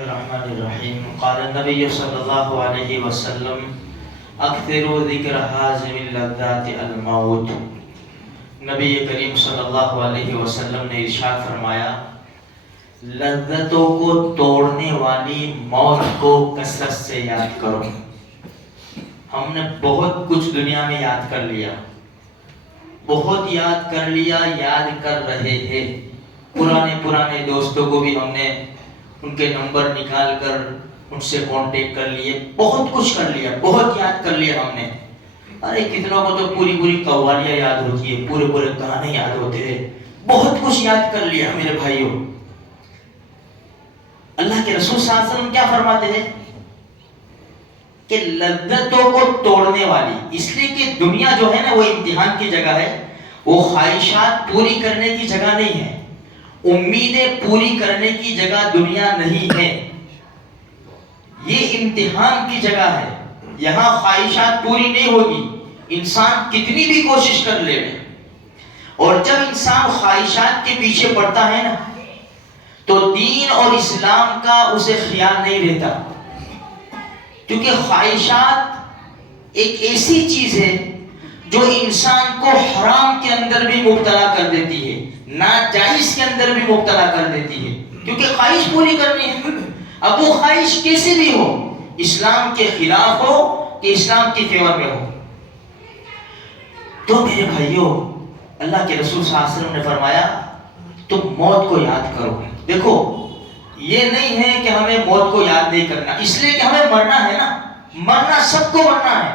الرحمن الرحیم قال النبی صلی اللہ علیہ وسلم اکثروا ذکر حازم اللذات الموت۔ نبی کریم صلی اللہ علیہ وسلم نے ارشاد فرمایا، لذتوں کو توڑنے والی موت کو کثرت سے یاد کرو۔ ہم نے بہت کچھ دنیا میں یاد کر لیا، بہت یاد کر لیا، یاد کر رہے ہیں۔ پرانے دوستوں کو بھی ہم نے ان کے نمبر نکال کر ان سے کانٹیکٹ کر لیے، بہت کچھ کر لیا، بہت یاد کر لیا ہم نے۔ ارے کتنوں کو تو پوری قوالیاں یاد ہوتی ہے، پورے گانے یاد ہوتے ہیں، بہت کچھ یاد کر لیا میرے بھائیوں۔ اللہ کے رسول صلی اللہ علیہ وسلم کیا فرماتے ہیں کہ لذتوں کو توڑنے والی، اس لیے کہ دنیا جو ہے نا وہ امتحان کی جگہ ہے، وہ خواہشات پوری کرنے کی جگہ نہیں ہے، امیدیں پوری کرنے کی جگہ دنیا نہیں ہے، یہ امتحان کی جگہ ہے۔ یہاں خواہشات پوری نہیں ہوگی، انسان کتنی بھی کوشش کر لے۔ اور جب انسان خواہشات کے پیچھے پڑتا ہے نا تو دین اور اسلام کا اسے خیال نہیں رہتا، کیونکہ خواہشات ایک ایسی چیز ہے جو انسان کو حرام کے اندر بھی مبتلا کر دیتی ہے، ناجائز کے اندر بھی مبتلا کر دیتی ہے، کیونکہ خواہش پوری کرنی ہے۔ اب وہ خواہش کیسے بھی ہو، اسلام کے خلاف ہو کہ اسلام کی فیور میں ہو۔ تو میرے بھائیوں، اللہ کے رسول صلی اللہ علیہ وسلم نے فرمایا تم موت کو یاد کرو۔ دیکھو یہ نہیں ہے کہ ہمیں موت کو یاد نہیں کرنا، اس لیے کہ ہمیں مرنا ہے نا، مرنا سب کو مرنا ہے۔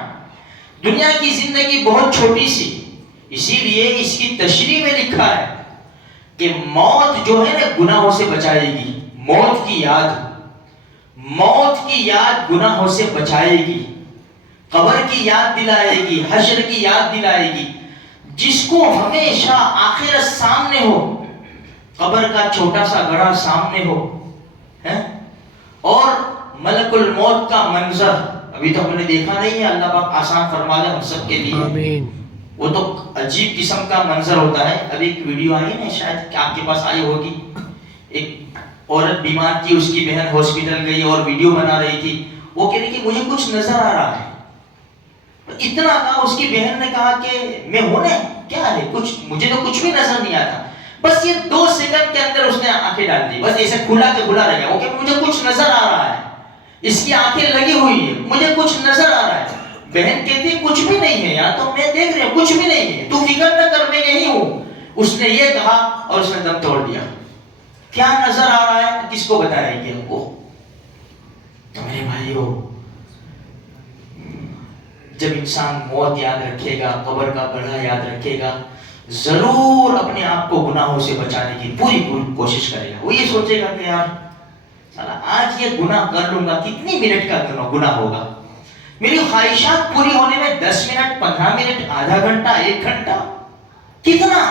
دنیا کی زندگی بہت چھوٹی سی، اسی لیے اس کی تشریح میں لکھا ہے کہ موت جو ہے نا گناہوں سے بچائے گی۔ موت کی یاد گناہوں سے بچائے گی، قبر کی یاد دلائے گی، حشر کی یاد دلائے گی۔ جس کو ہمیشہ آخرت سامنے ہو، قبر کا چھوٹا سا گڑھا سامنے ہو، اور ملک الموت کا منظر ابھی تو ہم نے دیکھا نہیں ہے، اللہ پاک آسان فرما دے ہم سب کے لیے، آمین۔ وہ تو عجیب قسم کا منظر ہوتا ہے۔ ابھی ایک ویڈیو آئی نا، شاید کہ آپ کے پاس آئی ہوگی، ایک عورت بیمار تھی، اس کی بہن ہاسپٹل گئی اور ویڈیو بنا رہی تھی، وہ کہہ رہی کہ مجھے کچھ نظر آ رہا ہے۔ اتنا کہا، اس کی بہن نے کہا کہ میں ہونے کیا ہے، مجھے تو کچھ بھی نظر نہیں آتا۔ بس یہ 2 سیکنڈ کے اندر اس نے آنکھیں ڈال دی، بس ایسے کھلا رہ گیا وہ کہ مجھے کچھ نظر آ رہا ہے، اس کی آنکھیں لگی ہوئی ہیں، مجھے کچھ نظر آ رہا ہے۔ بہن کہتی ہے کچھ بھی نہیں ہے یار، تو میں دیکھ رہی ہوں کچھ بھی نہیں ہے، تو فکر نہ کر، میں یہی ہوں۔ اس نے یہ کہا اور اس نے دم توڑ دیا۔ کیا نظر آ رہا ہے کس کو بتائے گی ہم کو؟ تو میرے بھائیوں، جب انسان موت یاد رکھے گا، قبر کا گڑھا یاد رکھے گا، ضرور اپنے آپ کو گناہوں سے بچانے کی پوری کوشش کرے گا۔ وہ یہ سوچے گا کہ یار آج یہ گناہ کر لوں گا، کتنی منٹ کا گناہ ہوگا، میری خواہشات پوری ہونے میں 10 منٹ، 15 منٹ، آدھا گھنٹہ، 1 گھنٹہ، کتنا؟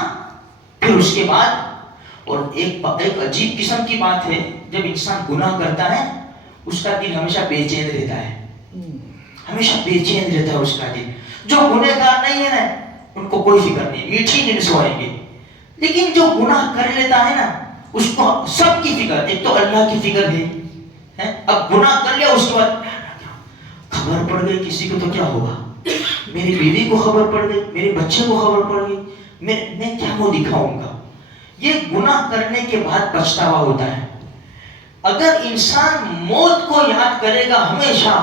پھر اس کے بعد، اور ایک عجیب قسم کی بات ہے، جب انسان گناہ کرتا ہے اس کا دل ہمیشہ بے چین رہتا ہے، ہمیشہ بے چین رہتا ہے اس کا دل۔ جو گنہگار نہیں ہے نا ان کو کوئی فکر نہیں، میٹھی نیند سوئیں گے، لیکن جو گناہ کر لیتا ہے نا اس کو سب کی فکر، ایک تو اللہ کی فکر ہے، اب گناہ کر لیا اس کے بعد خبر پڑ گئی کسی کو تو کیا ہوگا، میری بیوی کو خبر پڑ گئی، میرے بچے کو خبر پڑ گئی، میں کیا وہ دکھاؤں گا۔ یہ گناہ کرنے کے بعد پچھتاوا ہوتا ہے۔ اگر انسان موت کو یاد کرے گا ہمیشہ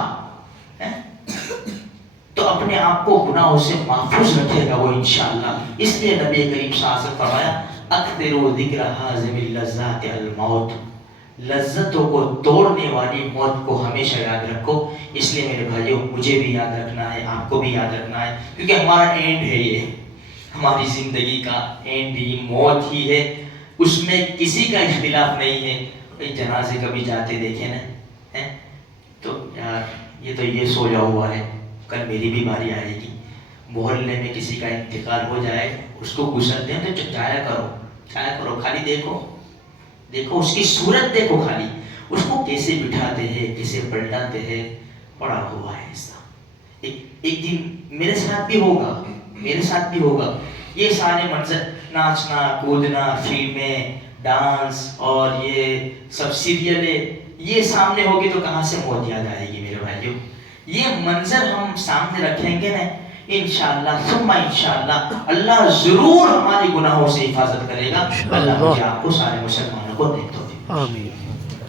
تو اپنے آپ کو گناہوں سے محفوظ رکھے گا وہ انشاءاللہ۔ اس لیے نبی کریم صلی اللہ علیہ وسلم فرمایا اکثروا ذکر حازم اللذات الموت، لذتوں کو توڑنے والی موت کو ہمیشہ یاد رکھو۔ اس لیے میرے بھائیوں، مجھے بھی یاد رکھنا ہے، آپ کو بھی یاد رکھنا ہے، کیونکہ ہمارا اینڈ ہے، یہ ہماری زندگی کا اینڈ ہی موت ہی ہے، اس میں کسی کا اختلاف نہیں ہے۔ جنازے کبھی جاتے دیکھیں نا، تو یار یہ تو یہ سویا ہوا ہے، کل میری بھی باری آئے گی۔ محلے میں کسی کا انتقال ہو جائے، اس کو غسل دیں تو جایا کرو، خالی دیکھو اس کی صورت دیکھو، خالی اس کو کیسے بٹھاتے ہیں، کیسے پلٹاتے ہیں، پڑا ہوا ہے ایسا۔ ایک دن میرے ساتھ بھی ہوگا یہ سارے منظر، ناچنا کودنا، فلمیں، ڈانس اور یہ سب سیریلیں، یہ سامنے ہوگی تو کہاں سے موت یاد آئے گی میرے بھائیوں. یہ منظر ہم سامنے رکھیں گے نا انشاءاللہ ثم انشاءاللہ اللہ ضرور ہماری گناہوں سے حفاظت کرے گا. اللہ مجھے آپ کو سارے مسلمانوں کو نیک توفیق. آمین.